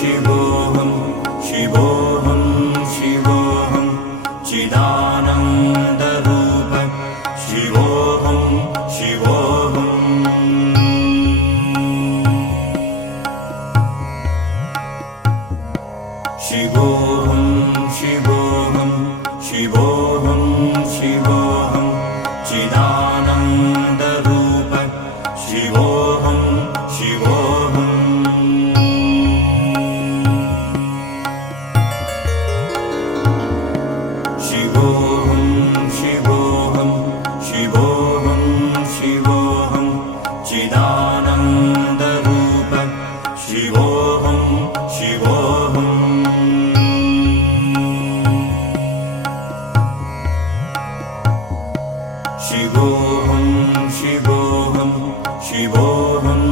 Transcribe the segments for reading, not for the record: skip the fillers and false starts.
शिवोऽहं शिवोऽहं शिवोऽहं चिदानन्दरूप शिवोऽहं शिवोऽहं शिवोऽहं शिवोऽहं शिवोऽहं शिवोऽहं चिदानन्दरूप शिवोऽहं शिवोऽहं शिवोऽहं शिवोऽहं शिवोऽहं शिवोऽहं चिदानन्दरूप शिवोऽहं शिवोऽहं शिवोऽहं शिवोऽहं शिवोऽहं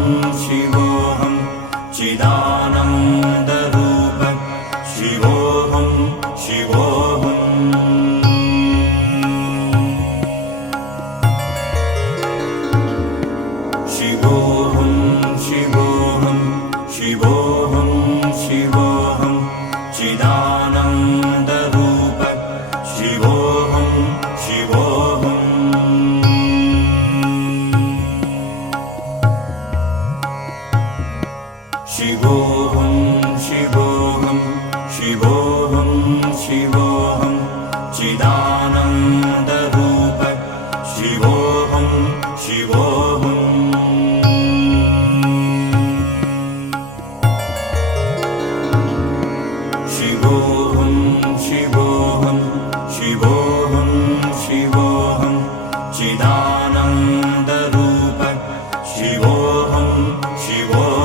शिवोऽहं चिदानन्दरूप शिवोऽहं शिवोऽहं शिवोऽहं शिवोऽहं शिवोऽहं शिवोऽहं चिदानन्दरूप शिवोऽहं शिवोऽहं शिवोऽहं शिवोऽहं शिवोऽहं शिवोऽहं चिदानन्दरूप शिवोऽहं शिवोऽहं शिवोऽहं शिवोऽहं शिवोऽहं शिवोऽहं चिदानन्दरूप शिवोऽहं शिवोऽहं